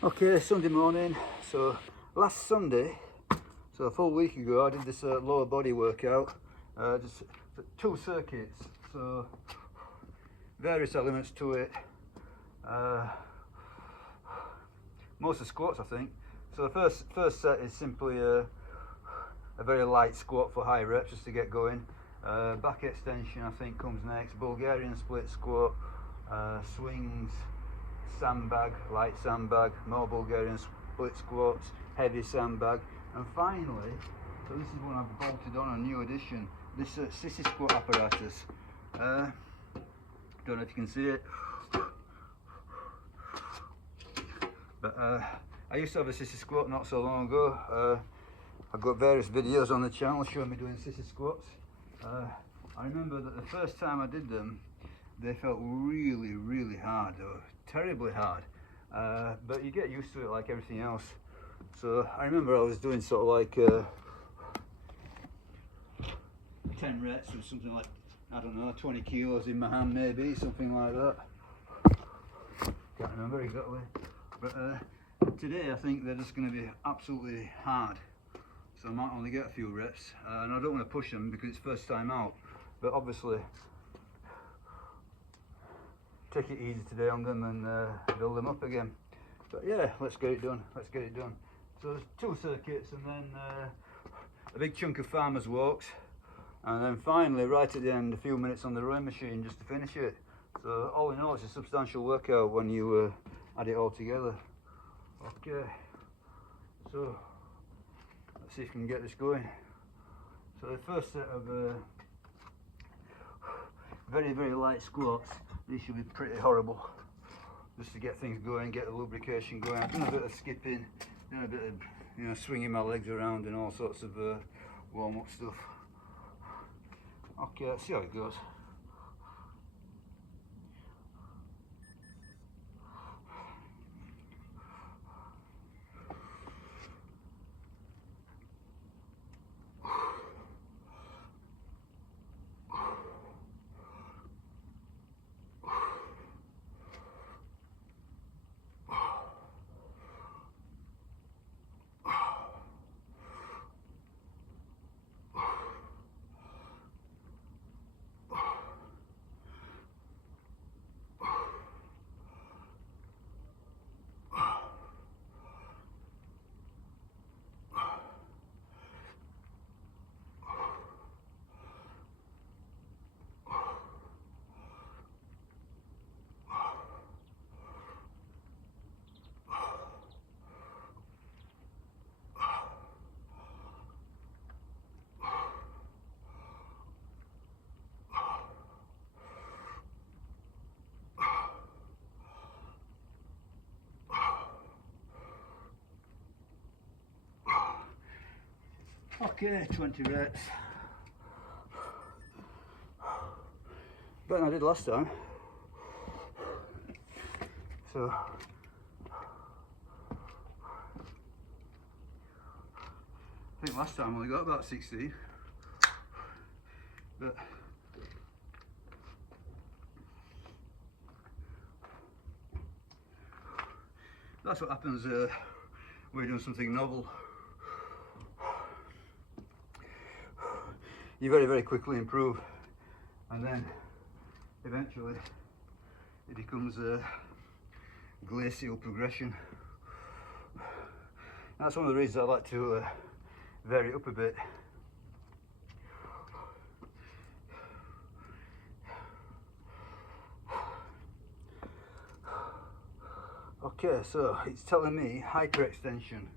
Okay, Sunday morning. So last Sunday, so a full week ago, I did this lower body workout, just 2 circuits, so various elements to it. Most of squats, I think. So the first set is simply a very light squat for high reps, just to get going. Back extension, I think, comes next. Bulgarian split squat, swings, sandbag, light sandbag, more Bulgarian split squats, heavy sandbag, and finally, so this is one I've bolted on, a new addition, this sissy squat apparatus. Don't know if you can see it, but I used to have a sissy squat not so long ago. I've got various videos on the channel showing me doing sissy squats. I remember that the first time I did them, they felt really hard. They were terribly hard, but you get used to it like everything else. So I remember I was doing sort of like 10 reps with something like, I don't know, 20 kilos in my hand, maybe something like that. Can't remember exactly, but today I think they're just going to be absolutely hard, so I might only get a few reps, and I don't want to push them because it's first time out, but obviously take it easy today on them and build them up again. But yeah, let's get it done. So there's 2 circuits, and then a big chunk of farmers walks, and then finally right at the end a few minutes on the rowing machine just to finish it. So all in all, it's a substantial workout when you add it all together. Okay, so let's see if we can get this going. So the first set of very light squats, these should be pretty horrible, just to get things going, get the lubrication going. I've done a bit of skipping, done a bit of swinging my legs around and all sorts of warm-up stuff. Okay, let's see how it goes. Okay, 20 reps. Better than I did last time. So I think last time I only got about 16, but that's what happens when you're doing something novel. You very quickly improve, and then eventually it becomes a glacial progression. That's one of the reasons I like to vary up a bit. Okay, so it's telling me hyperextension.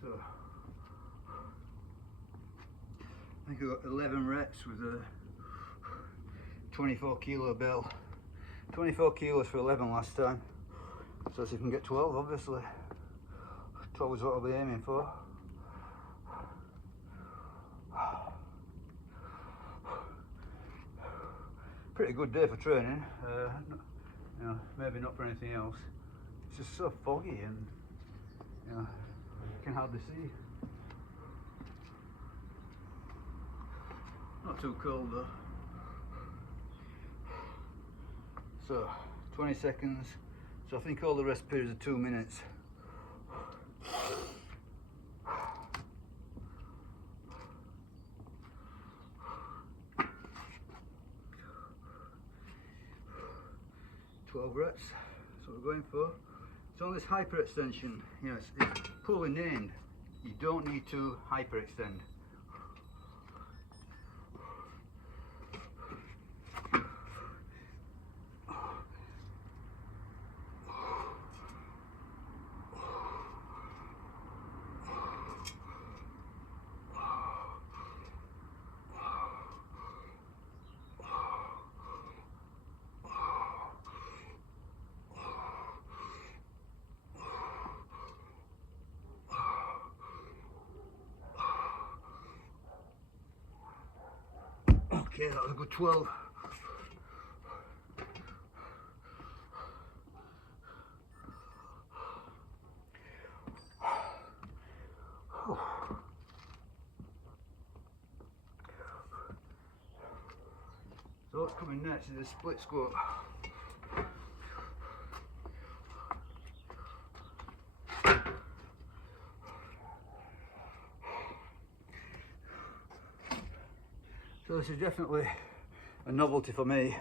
So I think I got 11 reps with a 24 kilo bell. 24 kilos for 11 last time. So if you can get 12, obviously. 12 is what I'll be aiming for. Pretty good day for training. Maybe not for anything else. It's just so foggy and you can hardly see. Not too cold though. So 20 seconds, So I think all the rest periods are 2 minutes. Reps, that's what we're going for. So on this hyperextension, you know, it's poorly named. You don't need to hyperextend. Okay, that was a good 12. So what's coming next is a split squat. So this is definitely a novelty for me.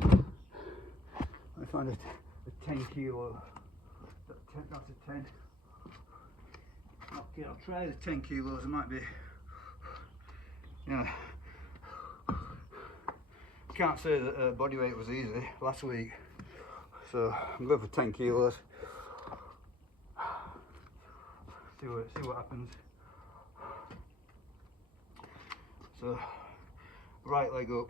I find it a 10 kilo. That's a 10. Okay, I'll try the 10 kilos. It might be, yeah. Can't say that body weight was easy last week, so I'm going for 10 kilos. See what happens. So, right leg up.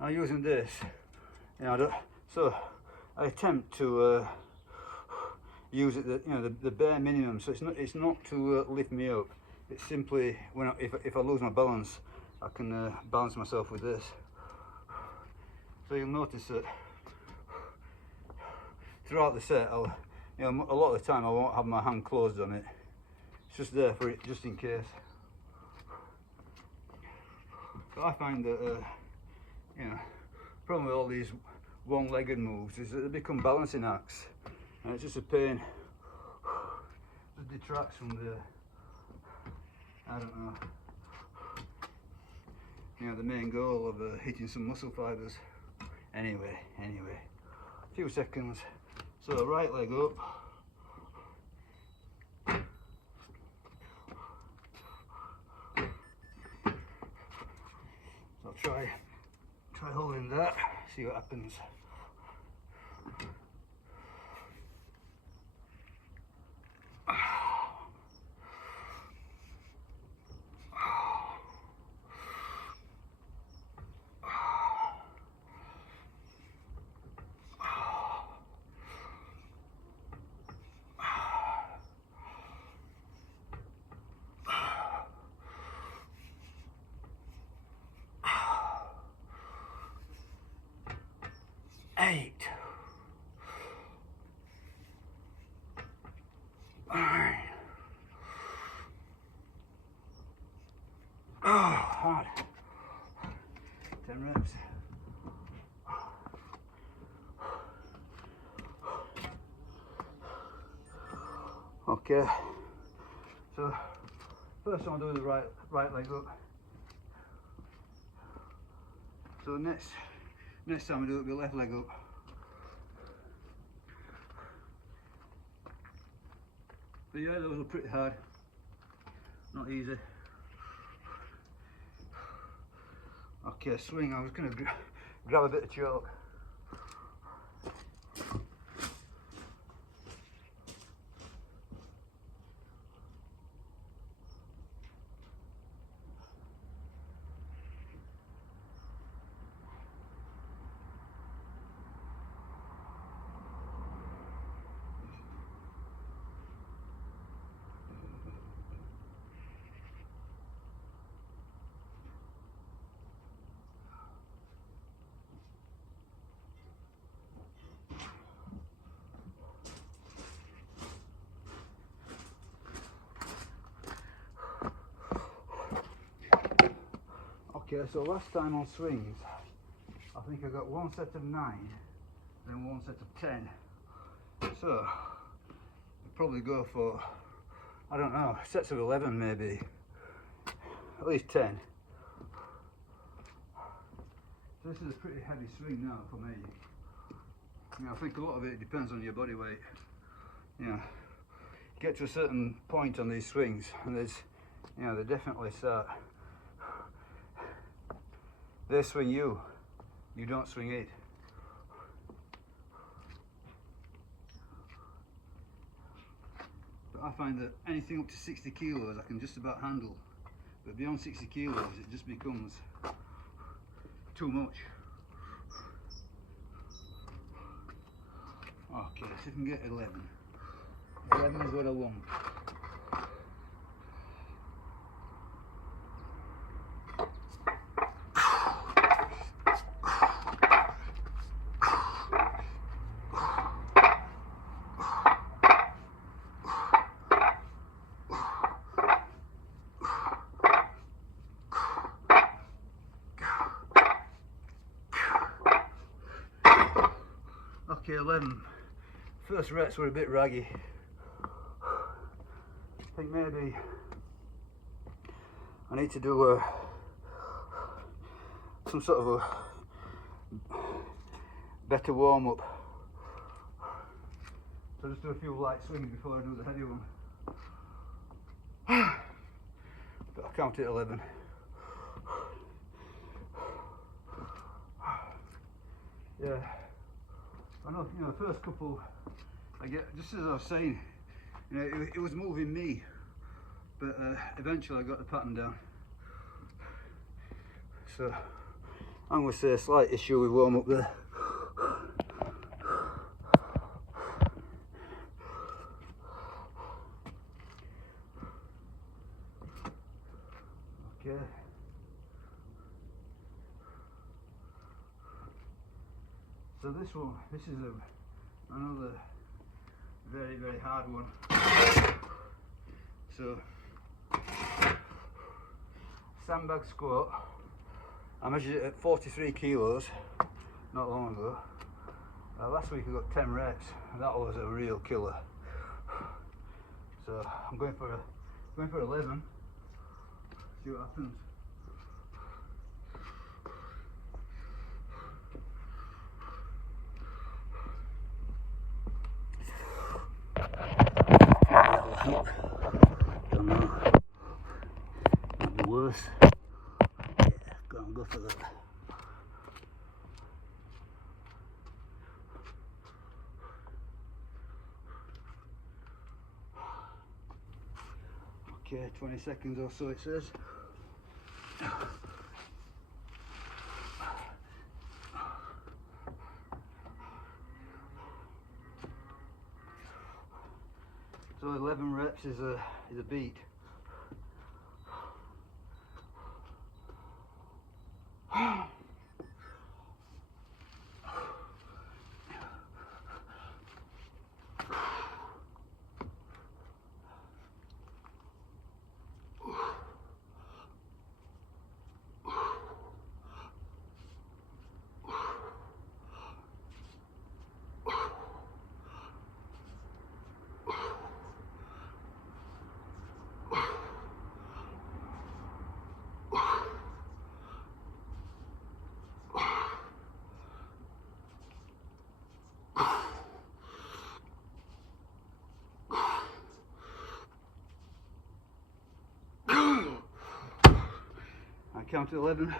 Now using this, you know, so I attempt to use it, the bare minimum. So it's not to lift me up. It's simply when if I lose my balance, I can balance myself with this. So you'll notice that throughout the set, a lot of the time I won't have my hand closed on it. It's just there for it, just in case. So I find that problem with all these one-legged moves is that they become balancing acts, and it's just a pain. It detracts from the, I don't know, the main goal of hitting some muscle fibers. Anyway, a few seconds. So right leg up. So I'll try holding that, see what happens. Eight. Nine. Oh, hard. 10 reps. Okay. So first I'm doing the right leg up. So next time I do it, the left leg up. But yeah, those were pretty hard. Not easy. Okay, swing. I was going to grab a bit of chalk. Okay, so last time on swings, I think I got one set of 9, then one set of 10. So, I'll probably go for, I don't know, sets of 11 maybe, at least 10. So this is a pretty heavy swing now for me. You know, I think a lot of it depends on your body weight. You know, you get to a certain point on these swings and there's, you know, they definitely start, they swing you, you don't swing it. But I find that anything up to 60 kilos I can just about handle, but beyond 60 kilos it just becomes too much. Okay, so if we can get 11. 11 is what I want. Okay, 11. First reps were a bit raggy. I think maybe I need to do some sort of a better warm-up. So just do a few light swings before I do the heavy one. But I count it 11. Yeah. I know, you know, the first couple, I get, just as I was saying, you know, it was moving me, but eventually I got the pattern down. So I'm going to say a slight issue with warm up there. Okay. So this one, this is another very, very hard one. So, sandbag squat, I measured it at 43 kilos not long ago. Last week I got 10 reps, and that was a real killer. So I'm going for 11, see what happens. Don't know. Might be worse. Yeah, go for that. Okay, 20 seconds or so it says. So 11 reps is a beat. I count to 11.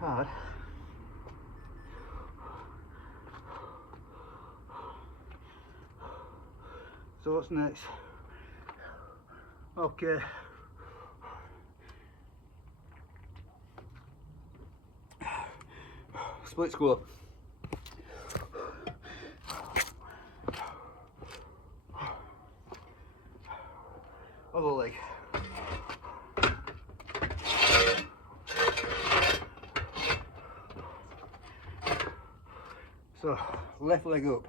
Hard. So what's next? Okay. Split squat. Other leg. So left leg up.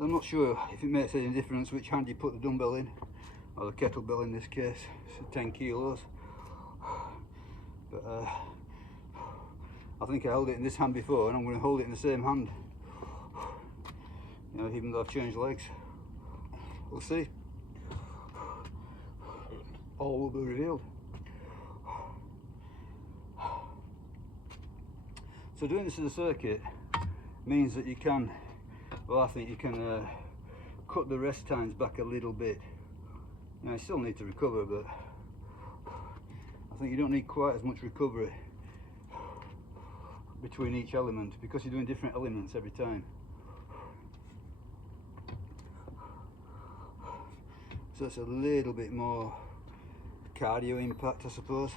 I'm not sure if it makes any difference which hand you put the dumbbell in, or the kettlebell in this case. It's 10 kilos. But I think I held it in this hand before, and I'm going to hold it in the same hand. You know, even though I've changed legs. We'll see. All will be revealed. So doing this as a circuit means that you can, well, I think you can cut the rest times back a little bit. You know, you still need to recover, but I think you don't need quite as much recovery between each element because you're doing different elements every time. So it's a little bit more cardio impact, I suppose.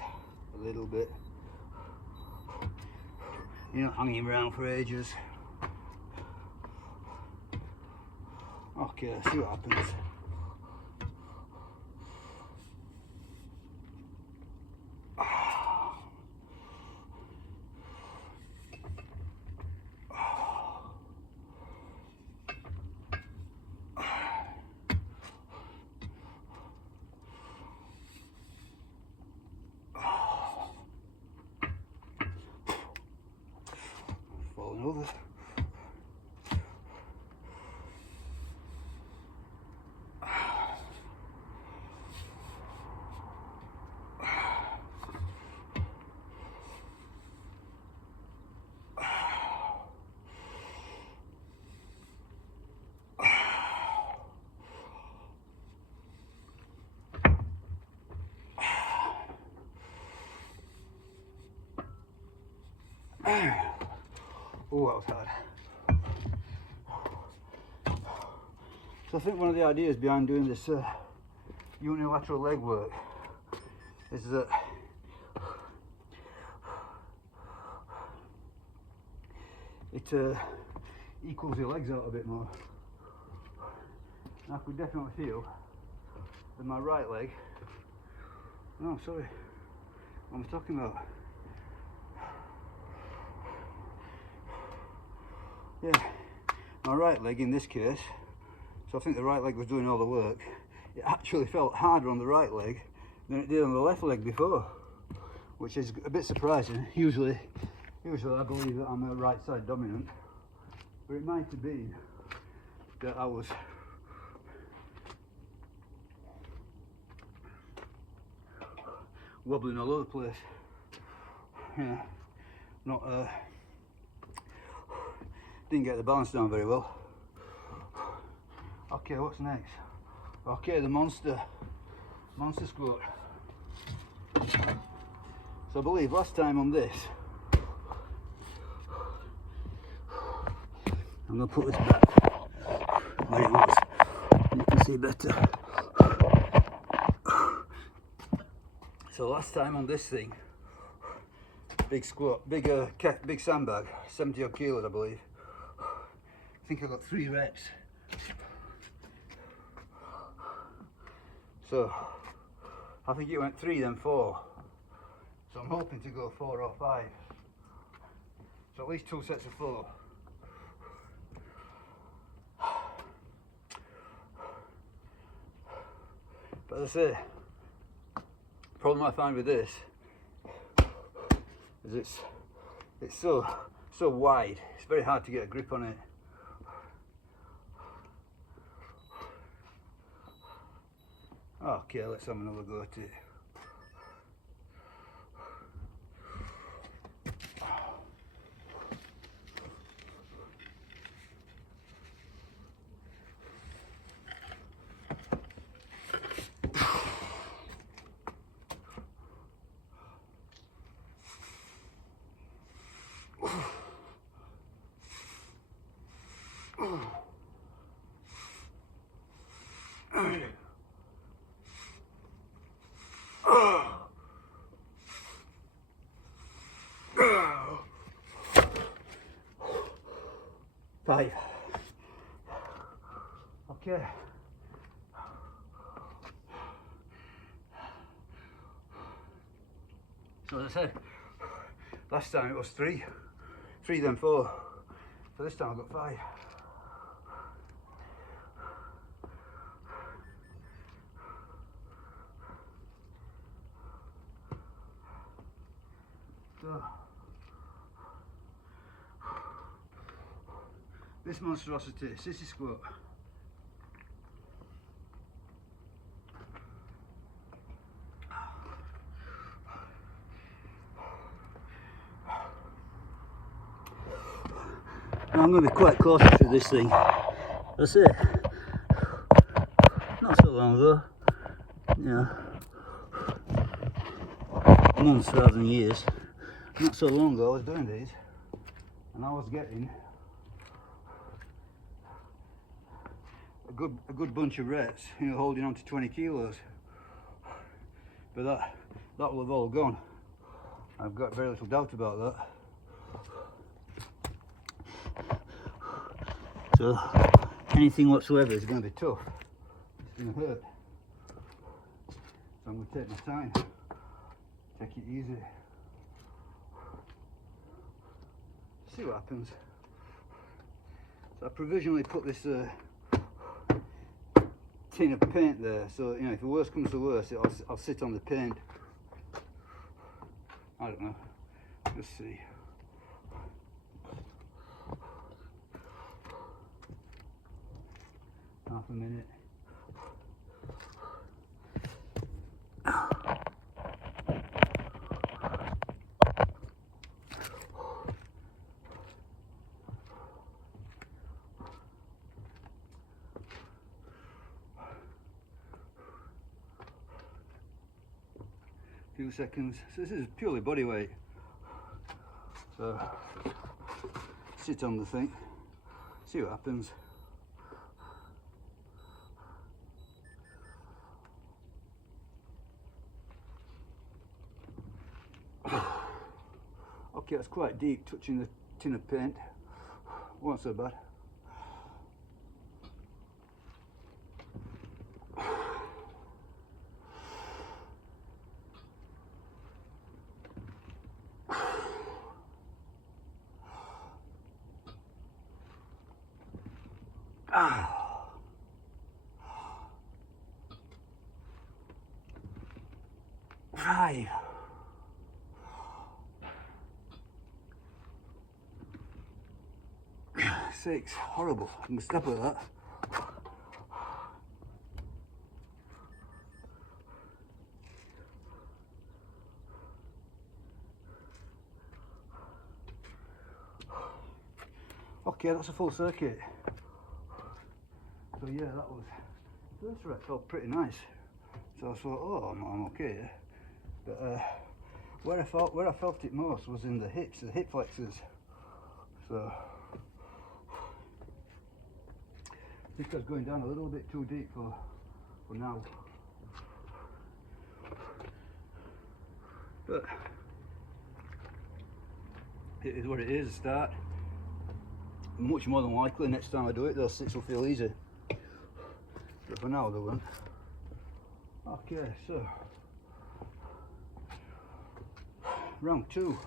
A little bit. You're not hanging around for ages. Okay, let's see what happens. Falling over. Oh, that was hard. So I think one of the ideas behind doing this unilateral leg work is that it equals your legs out a bit more. And I could definitely feel that my right leg, no, sorry, what am I talking about? Yeah, my right leg in this case, so I think the right leg was doing all the work. It actually felt harder on the right leg than it did on the left leg before, which is a bit surprising. Usually I believe that I'm a right side dominant, but it might have been that I was wobbling all over the place. Yeah, not didn't get the balance down very well. Okay, what's next? Okay, the monster squat. So I believe last time on this, I'm going to put this back where it was, you can see better. So last time on this thing, big squat, big sandbag, 70 odd kilos I believe. I think I got 3 reps. So I think it went 3 then 4. So I'm hoping to go 4 or 5. So at least 2 sets of 4. But as I say, the problem I find with this is it's so wide. It's very hard to get a grip on it. Okay, let's have another go at it. Five. Okay. So as I said, last time it was 3 then 4. So this time I've got 5. this monstrosity, sissy squat. Now I'm going to be quite cautious with this thing. That's it. Not so long ago, you know, months rather than years. Not so long ago I was doing these, and I was getting a good bunch of reps, you know, holding on to 20 kilos. But that will have all gone. I've got very little doubt about that. So anything whatsoever is going to be tough. It's going to hurt. So I'm going to take my time. Take it easy. See what happens. So I provisionally put this tin of paint there. So you know, if the worst comes to worst, I'll sit on the paint. I don't know. Let's see. Half a minute. Few seconds. So this is purely body weight. So sit on the thing, see what happens. Okay, that's quite deep, touching the tin of paint. Wasn't so bad. Five. 6. Horrible. I'm gonna stop at that. Okay, that's a full circuit. So yeah, that was first rep felt pretty nice. So I thought, oh, I'm okay. But where I felt it most was in the hips, the hip flexors. So I think I was going down a little bit too deep for now. But it is what it is. Start. Much more than likely next time I do it, those sits will feel easy. But for now they won't. Okay, so round 2.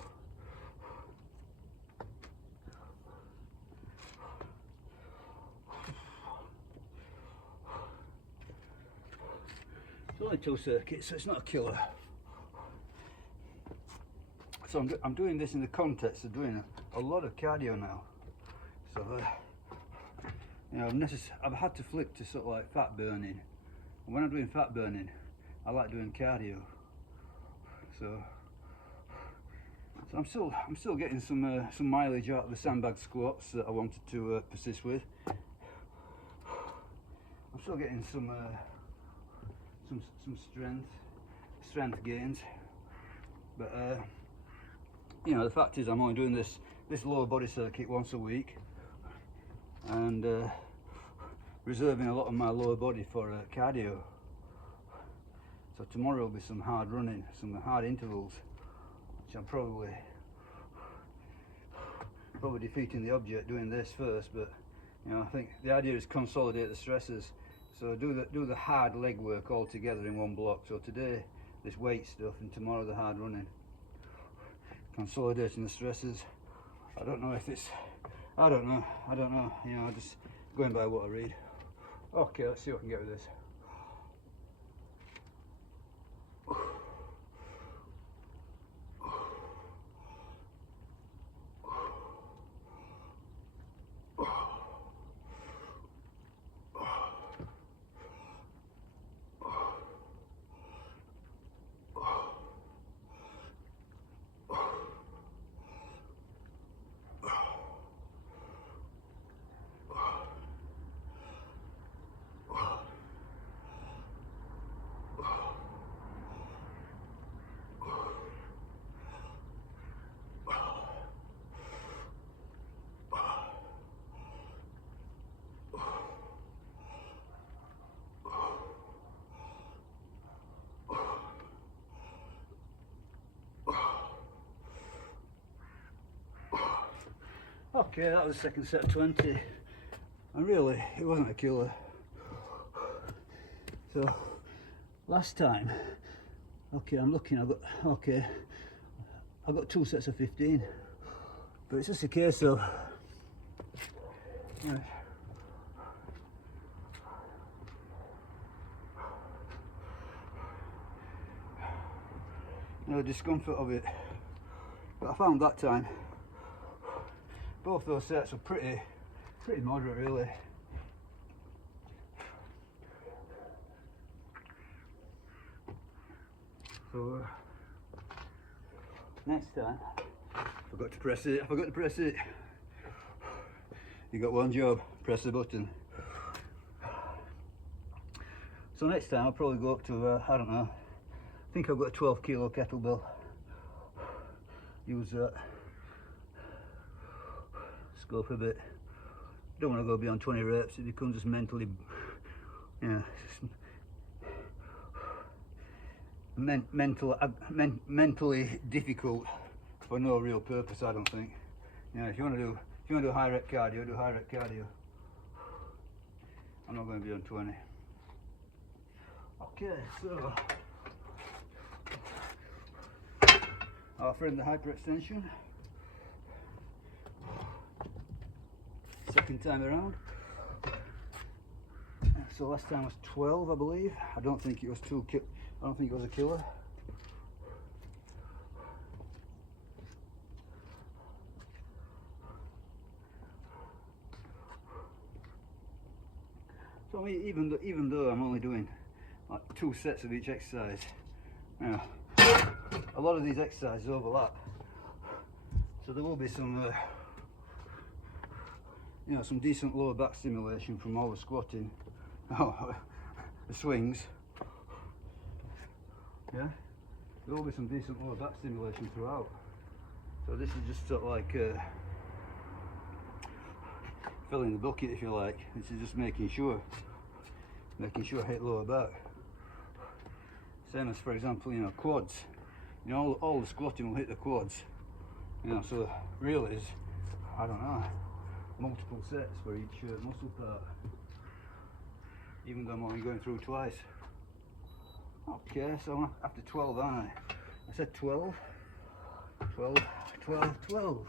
It's only 2 circuits, so it's not a killer. So I'm doing this in the context of doing a lot of cardio now. So you know, I've had to flip to sort of like fat burning. And when I'm doing fat burning, I like doing cardio. So I'm still getting some mileage out of the sandbag squats that I wanted to persist with. I'm still getting some strength gains, but you know, the fact is I'm only doing this lower body circuit once a week, and reserving a lot of my lower body for cardio. So tomorrow will be some hard running, some hard intervals, which I'm probably defeating the object doing this first. But you know, I think the idea is consolidate the stresses. So do the hard leg work all together in one block. So today this weight stuff, and tomorrow the hard running. Consolidating the stresses. I don't know if it's, I don't know, you know, I'm just going by what I read. Okay, let's see what I can get with this. Okay, that was the second set of 20, and really it wasn't a killer. So last time, okay, I'm looking, I got 2 sets of 15, but it's just a case of discomfort of it. But I found that time both those sets were pretty moderate, really. So next time, I forgot to press it. You got one job, press the button. So next time I'll probably go up to I don't know, I think I've got a 12 kilo kettlebell. Use that, scope a bit. Don't want to go beyond 20 reps, it becomes just mentally, mentally difficult for no real purpose, I don't think. If you want to do high rep cardio, do high rep cardio. I'm not going to be on 20. Okay, so I'll frame the hyperextension. Second time around. So last time was 12, I believe. I don't think it was I don't think it was a killer. So I mean, even though I'm only doing like 2 sets of each exercise, a lot of these exercises overlap. So there will be some, some decent lower back stimulation from all the squatting, the swings. Yeah, there will be some decent lower back stimulation throughout. So this is just sort of like filling the bucket, if you like. This is just making sure I hit lower back. Same as, for example, quads. All the squatting will hit the quads. So really is, I don't know, multiple sets for each muscle part. Even though I'm only going through twice. Okay, so I'm after 12, aren't I? I said 12. 12, 12, 12.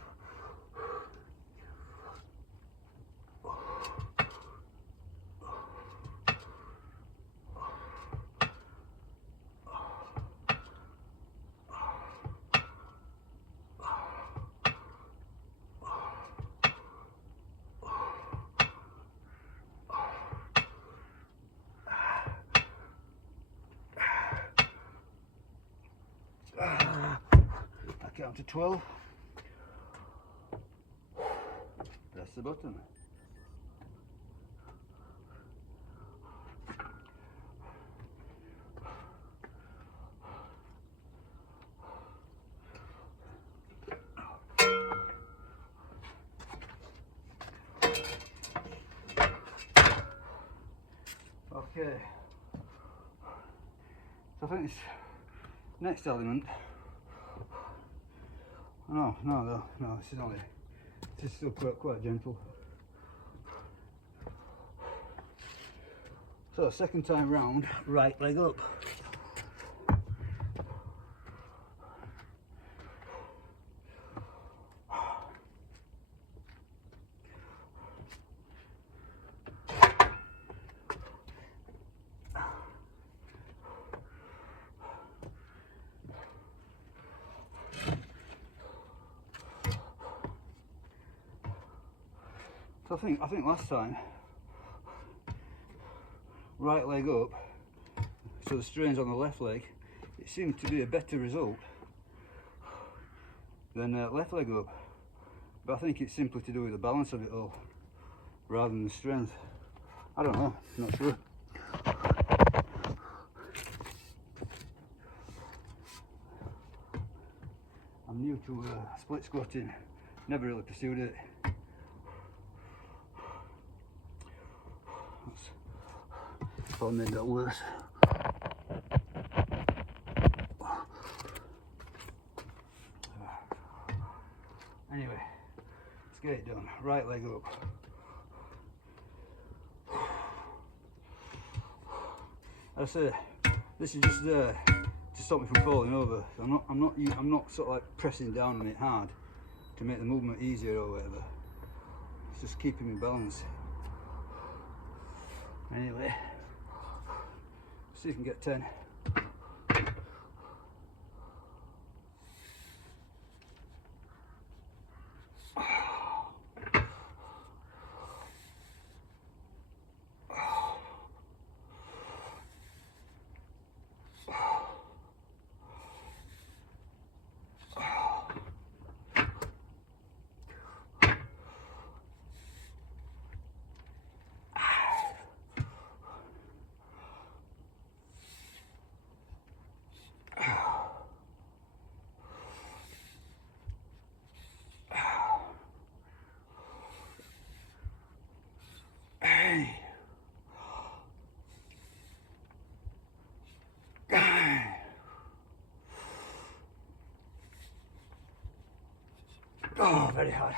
I count to 12. Press the button. Okay. So I think this next element. No, this is still quite gentle. So second time round, right leg up. So I think last time, right leg up, so the strain's on the left leg, it seemed to be a better result than left leg up. But I think it's simply to do with the balance of it all, rather than the strength. I don't know, not sure. I'm new to split squatting, never really pursued it. Probably made that worse. Anyway, let's get it done. Right leg up. As I say, this is just there to stop me from falling over. I'm not sort of like pressing down on it hard to make the movement easier or whatever. It's just keeping me balanced. Anyway, see if we can get 10. Oh, very hard.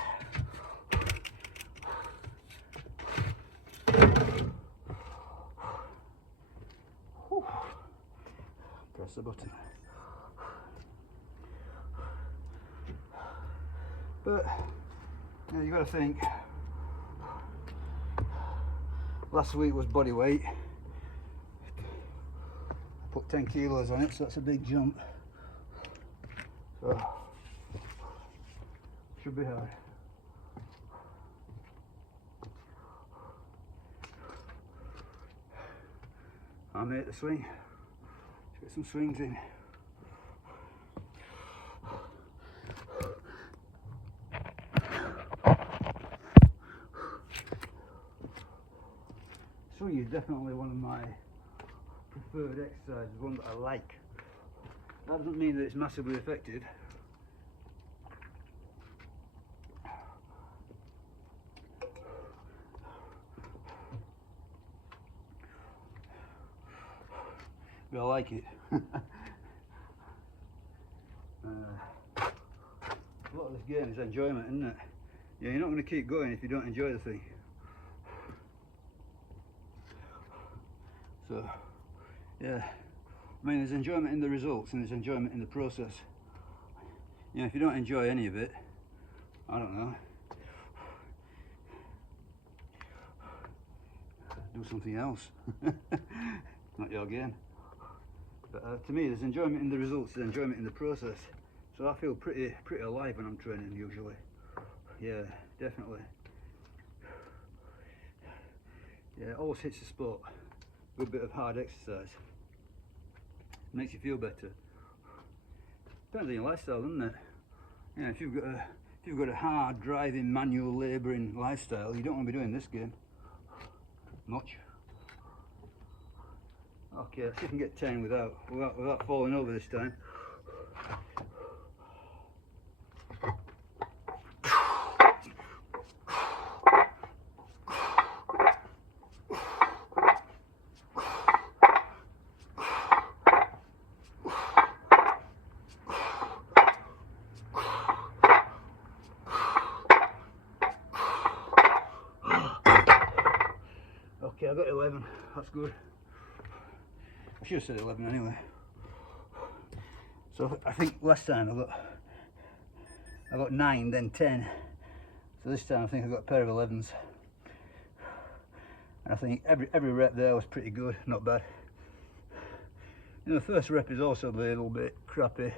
Whew. Press the button. But yeah, you got to think. Last week was body weight. I put 10 kilos on it, so that's a big jump. So should be hard. I made the swing. Let's get some swings in. Swing is definitely one of my preferred exercises, one that I like. That doesn't mean that it's massively effective. But I like it. A lot of this game is enjoyment, isn't it? Yeah, you're not going to keep going if you don't enjoy the thing. So, yeah, I mean, there's enjoyment in the results and there's enjoyment in the process. You know, if you don't enjoy any of it, I don't know, do something else. Not your game. But to me, there's enjoyment in the results, there's enjoyment in the process. So I feel pretty alive when I'm training usually. Yeah, definitely. Yeah, it always hits the spot. Good bit of hard exercise. Makes you feel better. Depends on your lifestyle, doesn't it? You know, if you've got a hard driving, manual labouring lifestyle, you don't want to be doing this game much. Okay, let's see if we can get 10 without falling over this time. Okay, I got 11, that's good. I should have said 11 anyway. So I think last time I got 9, then 10. So this time I think I got a pair of 11s. And I think every rep there was pretty good, not bad. You know, the first rep is also a little bit crappy.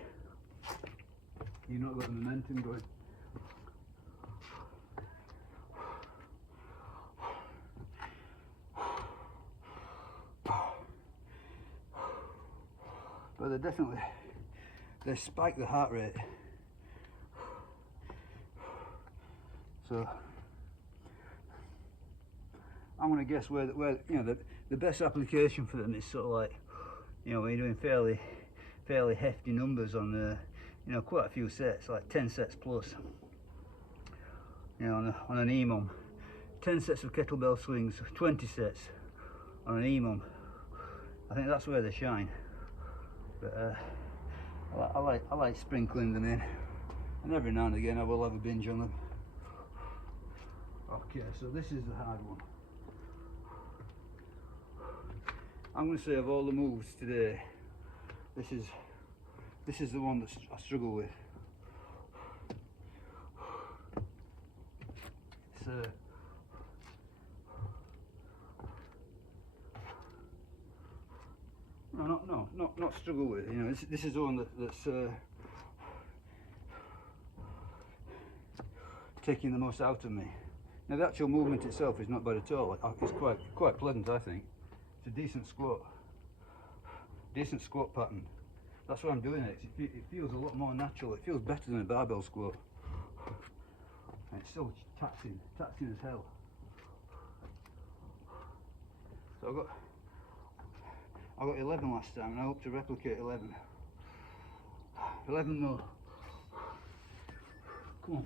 You've not got the momentum going. But they spike the heart rate. So I'm gonna guess where you know the best application for them is sort of like, you know, when you're doing fairly hefty numbers on you know, quite a few sets, like 10 sets plus. You know, on an EMOM, 10 sets of kettlebell swings, 20 sets on an EMOM. I think that's where they shine. But I like sprinkling them in, and every now and again I will have a binge on them. Okay, so this is the hard one. I'm going to say of all the moves today, this is the one that I struggle with. It's not struggle with. You know, this is the one that's taking the most out of me. Now the actual movement itself is not bad at all. It's quite pleasant, I think. It's a decent squat pattern. That's why I'm doing it. It feels a lot more natural. It feels better than a barbell squat. And it's still taxing as hell. So I got 11 last time, and I hope to replicate 11. 11 more. Come on.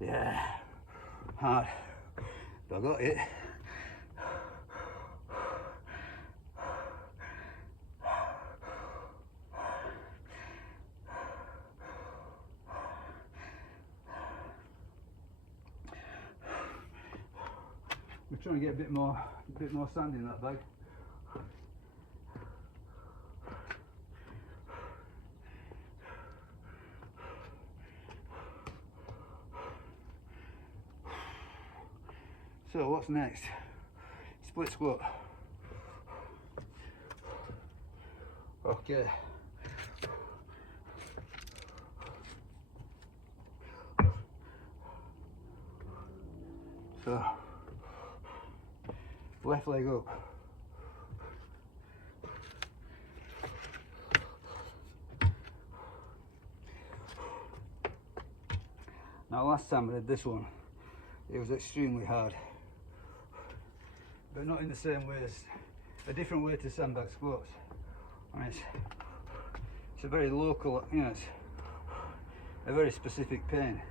Yeah, hard, but I got it. We're trying to get a bit more sand in that bag. So what's next? Split squat. Okay. So left leg up. Now last time I did this one, it was extremely hard, but not in the same way as a different way to sandbag squats. I mean, it's a very local, you know, it's a very specific pain.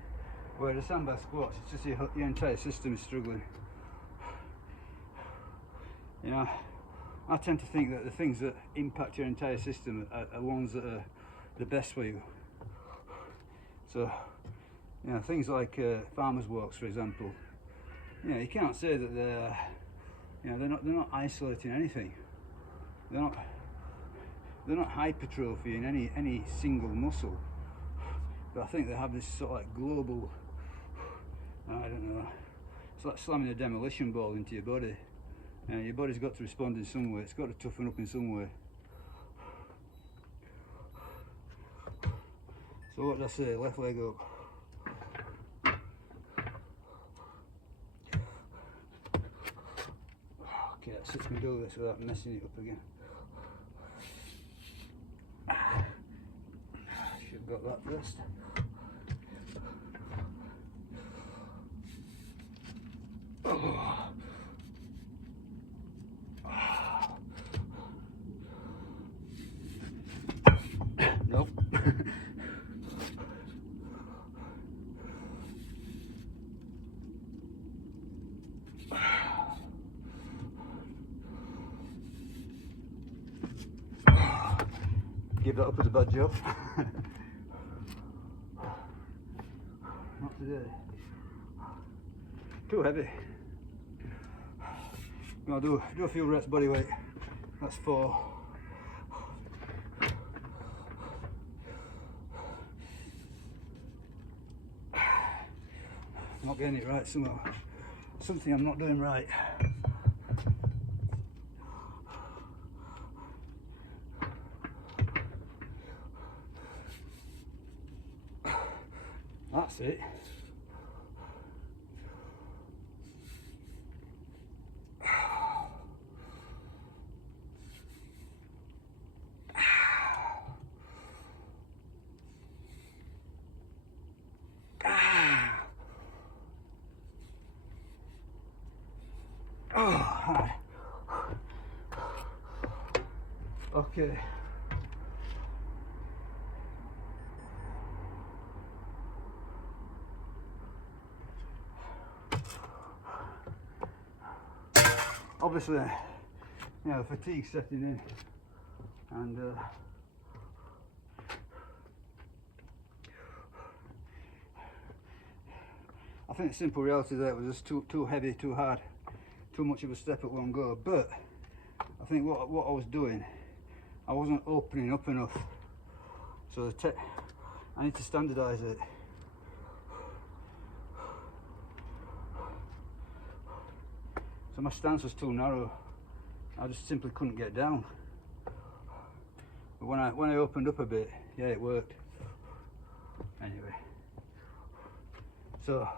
Where the sandbag squats, it's just your entire system is struggling. You know, I tend to think that the things that impact your entire system are ones that are the best for you. So, you know, things like farmers walks, for example. You know, you can't say that they're, you know, they're not isolating anything. They're not hypertrophying any single muscle. But I think they have this sort of like global, I don't know, it's like slamming a demolition ball into your body. Your body's got to respond in some way, it's got to toughen up in some way. So what did I say? Left leg up. Okay, let's see if we can do this without messing it up again. Should have got that first. Nope. Give that up as a bad job. Not today. Too heavy. I'll do a few reps body weight. That's 4. I'm not getting it right somehow. Something I'm not doing right. That's it. Oh, hi. Okay. Obviously, you know, fatigue setting in, and I think the simple reality there was just too heavy, too hard, too much of a step at one go. But I think what I was doing, I wasn't opening up enough. So I need to standardise it. So my stance was too narrow. I just simply couldn't get down. But when I opened up a bit, yeah, it worked. Anyway, so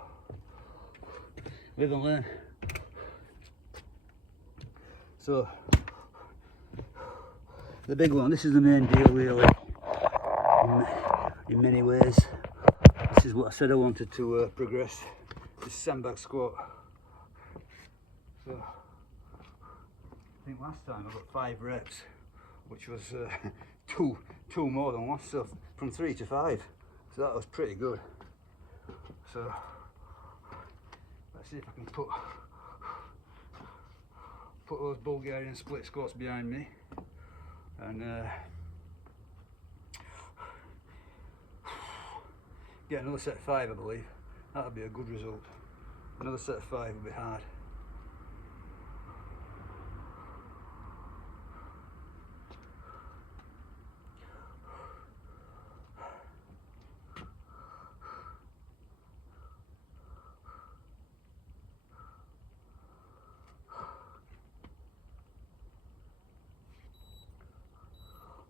live and learn. So the big one, this is the main deal really, in many ways. This is what I said I wanted to progress, this sandbag squat. So I think last time I got 5 reps, which was two more than once, so from 3 to 5, so that was pretty good. So let's see if I can put those Bulgarian split squats behind me, and get another set of 5, I believe. That would be a good result. Another set of 5 would be hard.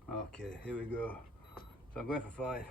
Okay, here we go. So I'm going for 5.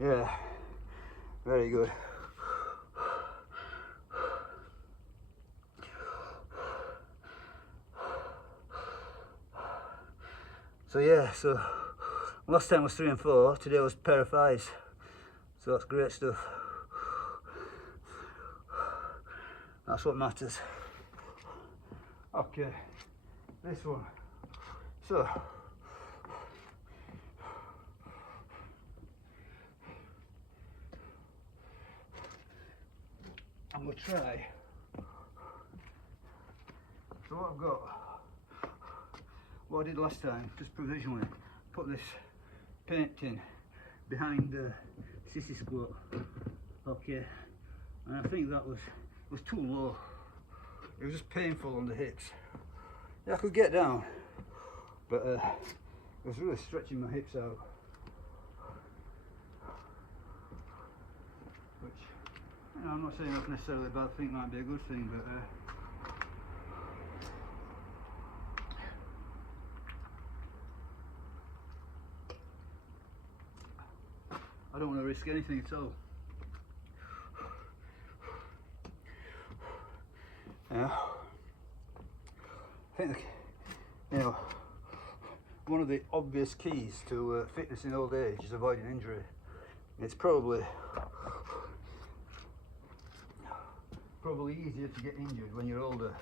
Yeah, very good. So yeah, so last time was 3 and 4, today was pair of 5s. So that's great stuff. That's what matters. Okay, this one. So I'm gonna try. So what I've got, what I did last time, just provisionally, put this paint tin behind the sissy squat. Okay, and I think that was too low. It was just painful on the hips. Yeah, I could get down, but it was really stretching my hips out. Which, you know, I'm not saying that's necessarily a bad thing, it might be a good thing, but I don't want to risk anything at all. Yeah, I think, you know, one of the obvious keys to fitness in old age is avoiding injury. It's probably easier to get injured when you're older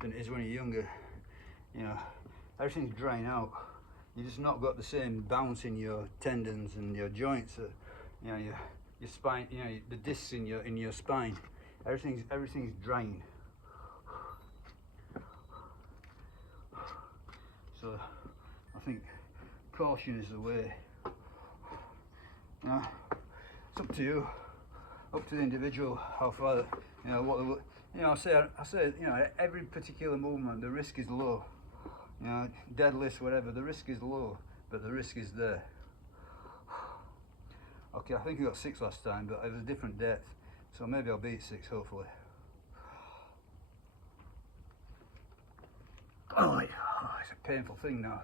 than it is when you're younger. You know, everything's drying out. You just not got the same bounce in your tendons and your joints you know, your spine, you know, the discs in your spine, everything's drained. So I think caution is the way. Now, it's up to you, up to the individual how far, you know, what you know. I say, you know, every particular movement, the risk is low. You know, deadlifts, whatever, the risk is low, but the risk is there. Okay, I think I got 6 last time, but it was a different depth, so maybe I'll beat 6 hopefully. Oh, it's a painful thing now.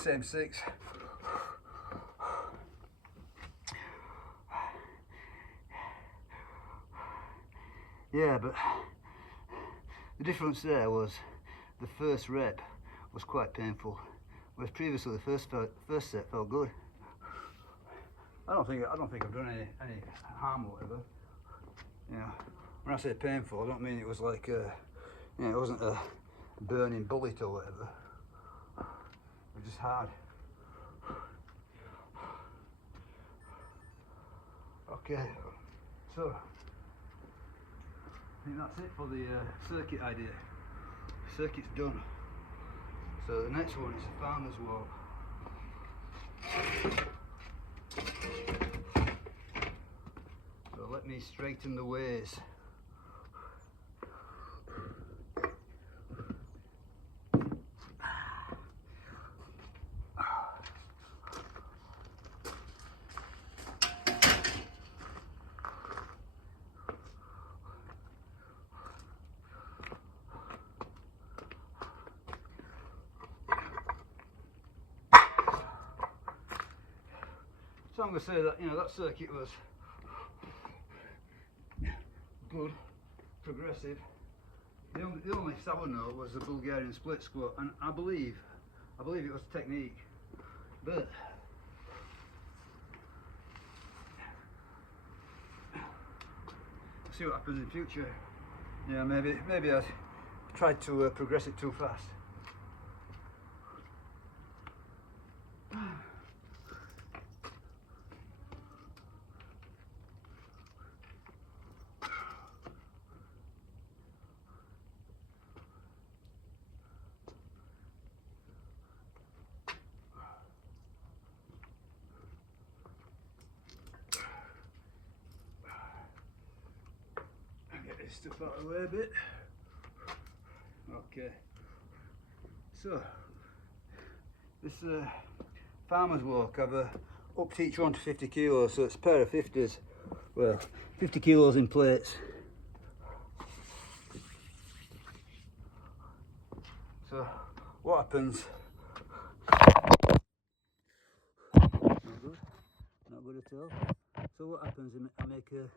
Same 6. Yeah, but the difference there was the first rep was quite painful, whereas previously the first set felt good. I don't think I've done any harm or whatever. You know, when I say painful, I don't mean it was like you know, it wasn't a burning bullet or whatever. It was just hard. Okay, so I think that's it for the circuit idea. Circuit's done. So the next one is a farmer's walk. So let me straighten the ways. So I'm going to say that, you know, that circuit was good, progressive. The only sour note was the Bulgarian split squat, and I believe it was technique, but see what happens in future. Yeah, maybe I tried to progress it too fast. Get this stuff out of the way a bit. Okay, so this farmer's walk, I've upped each one to 50 kilos, so it's a pair of 50s, well, 50 kilos in plates. So what happens, not good at all. So what happens, I make a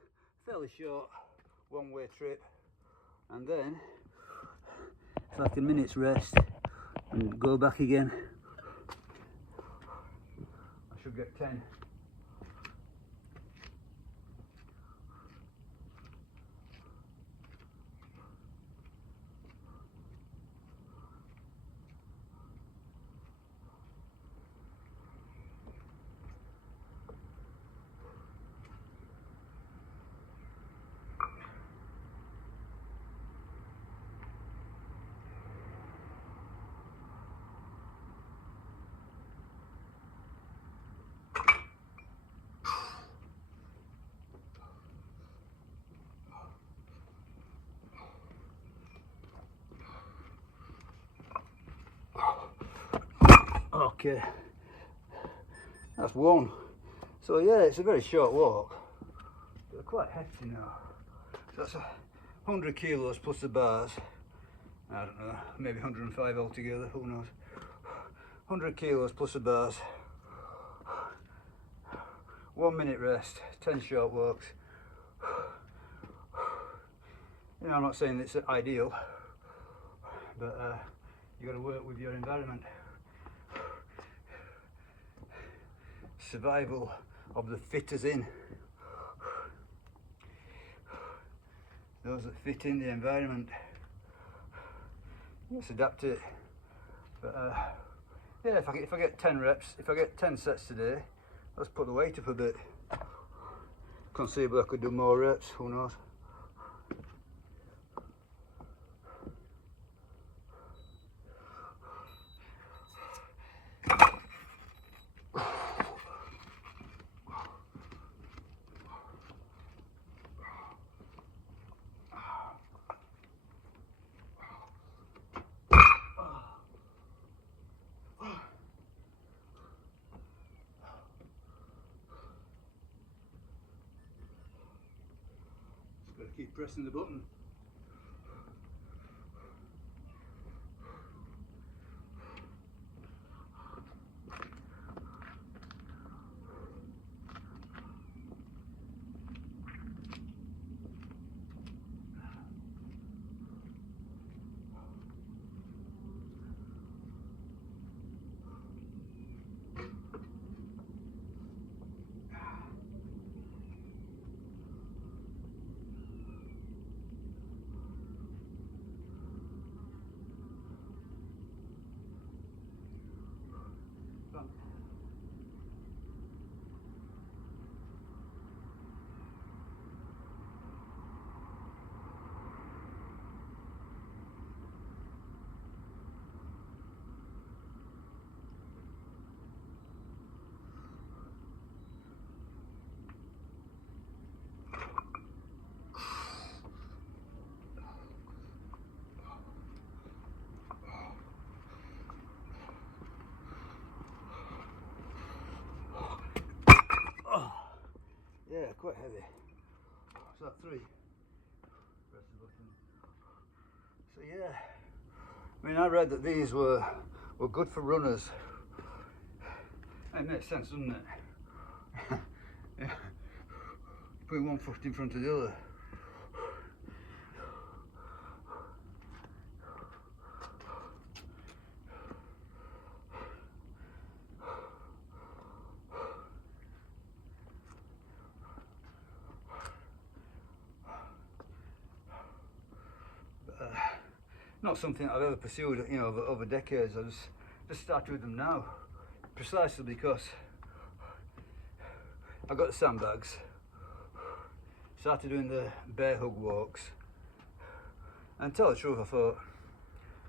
fairly short one-way trip, and then it's like a minute's rest and go back again. I should get 10. Okay, that's one. So yeah, it's a very short walk. They're quite hefty now. So that's 100 kilos plus the bars. I don't know, maybe 105 altogether, who knows. 100 kilos plus the bars. 1 minute rest, 10 short walks. You know, I'm not saying it's ideal, but you got to work with your environment. Survival of the fitters in. Those that fit in the environment. Let's adapt to it. But yeah, if I get 10 reps, if I get 10 sets today, let's put the weight up a bit. Conceivably I could do more reps, who knows. Just gotta keep pressing the button. Yeah, quite heavy. So 3. Press the button. So yeah, I mean, I read that these were good for runners. It makes sense, doesn't it? Yeah. Putting one foot in front of the other. Not something I've ever pursued, you know, over decades. I just started with them now, precisely because I got the sandbags, started doing the bear hug walks, and to tell the truth, I thought,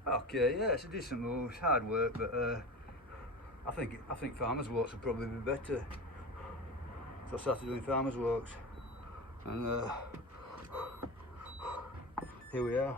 okay, yeah, it's a decent move, it's hard work, but I think farmers walks would probably be better. So I started doing farmers walks, and here we are.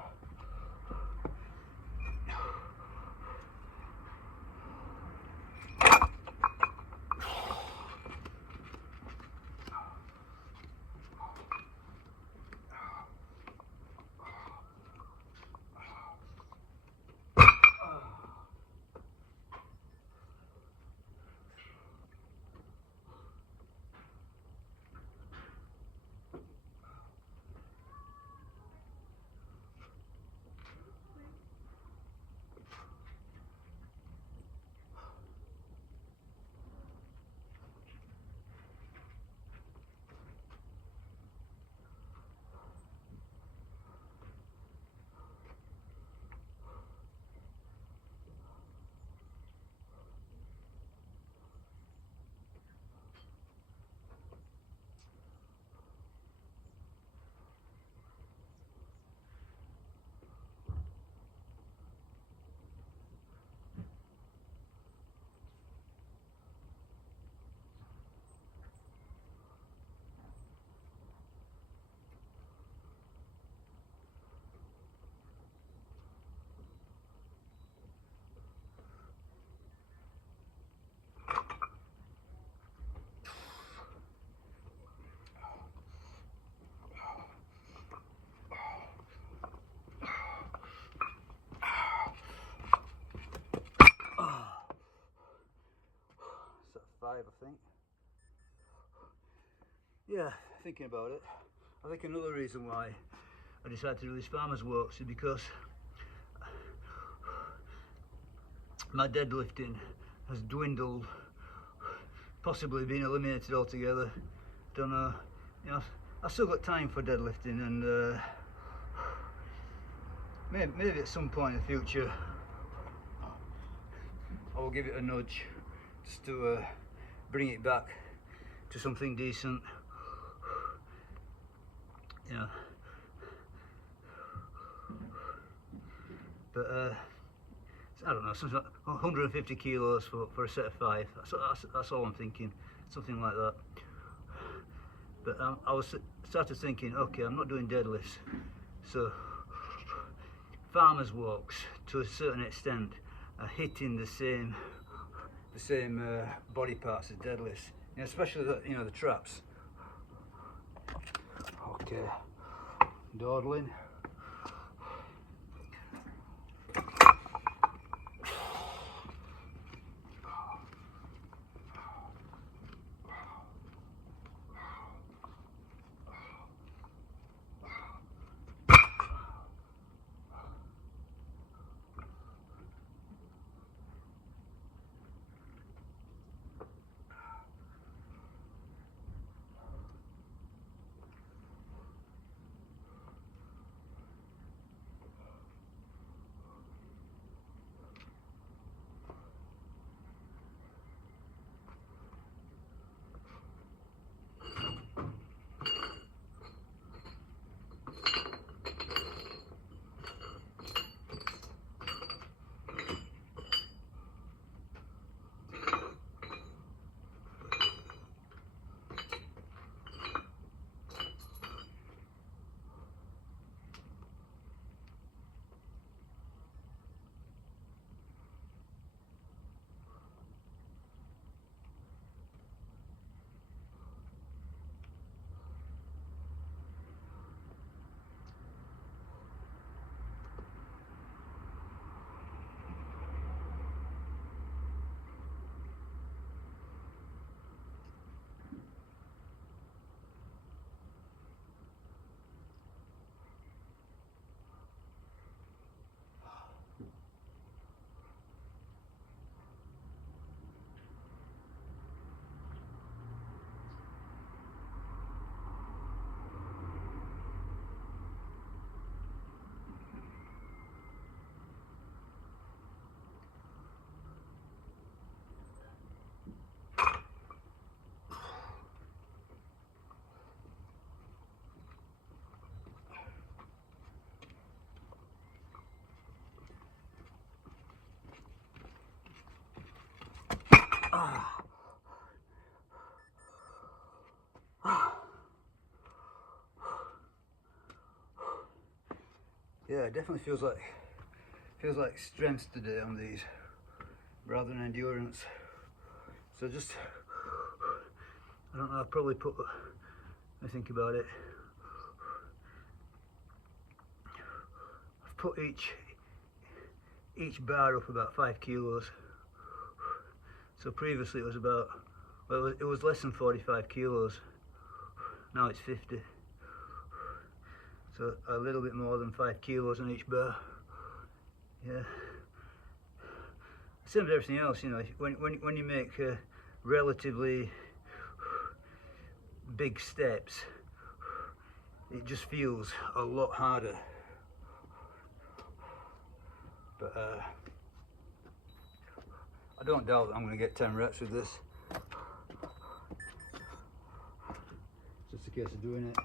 Set 5, I think. Yeah, thinking about it, I think another reason why I decided to do this farmer's walks is because my deadlifting has dwindled, possibly been eliminated altogether. Don't know, you know, I've still got time for deadlifting, and maybe at some point in the future I will give it a nudge just to bring it back to something decent, you know. But I don't know, something like 150 kilos for a set of 5. That's all I'm thinking, something like that. But I started thinking, okay, I'm not doing deadlifts, so farmers walks to a certain extent are hitting the same body parts as deadlifts, you know, especially the traps. Okay, dawdling. Yeah, it definitely feels like strength today on these rather than endurance. So just, I don't know, I'll probably put, I think about it, I've put each bar up about 5 kilos. So previously it was about, well, it was less than 45 kilos. Now it's 50. So a little bit more than 5 kilos on each bar. Yeah. Same with everything else, you know. When you make relatively big steps, it just feels a lot harder. But I don't doubt that I'm going to get 10 reps with this. It's just a case of doing it.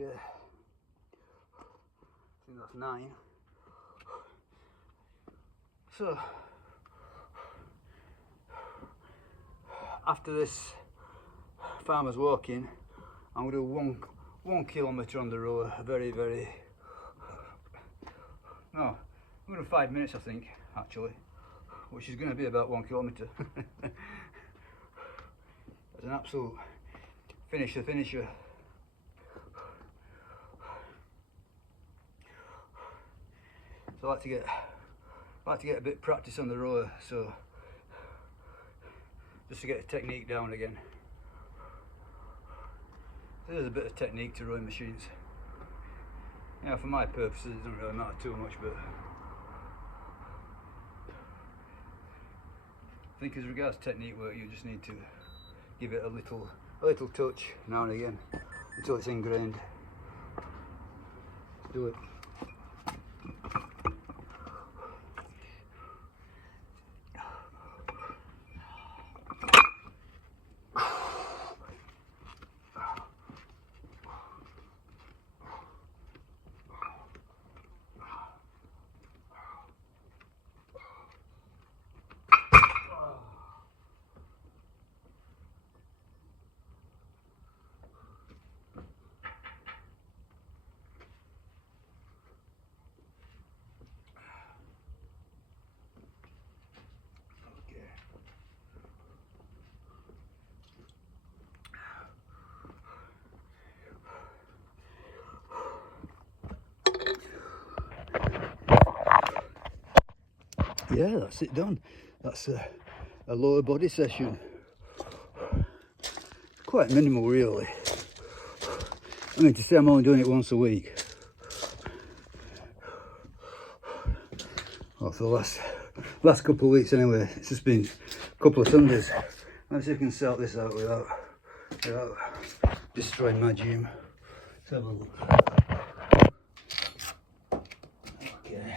Okay, I think that's 9. So after this farmer's walking, I'm going to do one kilometre on the row. No, I'm going to do 5 minutes, I think, actually, which is going to be about 1 kilometre. It's an absolute finisher. So I like to get a bit of practice on the rower, so just to get the technique down again. So there's a bit of technique to rowing machines. Yeah, for my purposes it doesn't really matter too much, but I think as regards technique work, you just need to give it a little touch now and again until it's ingrained. Let's do it. Yeah, that's it done. That's a lower body session. Quite minimal, really. I mean, to say I'm only doing it once a week. Well, for the last couple of weeks anyway. It's just been a couple of Sundays. Let's see if we can sort this out without destroying my gym. Let's have a look. Okay.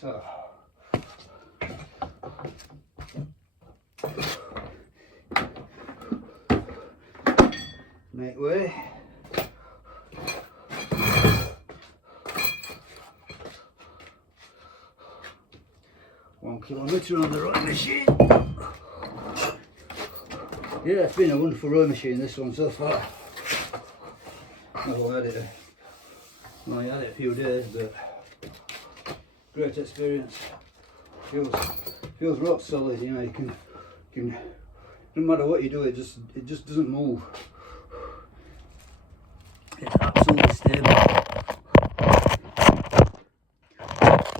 So, make way. One kilometre on the rowing machine. Yeah, it's been a wonderful rowing machine, this one so far. I've only had it a few days, but great experience. Feels rock solid, you know. You can no matter what you do, it just doesn't move.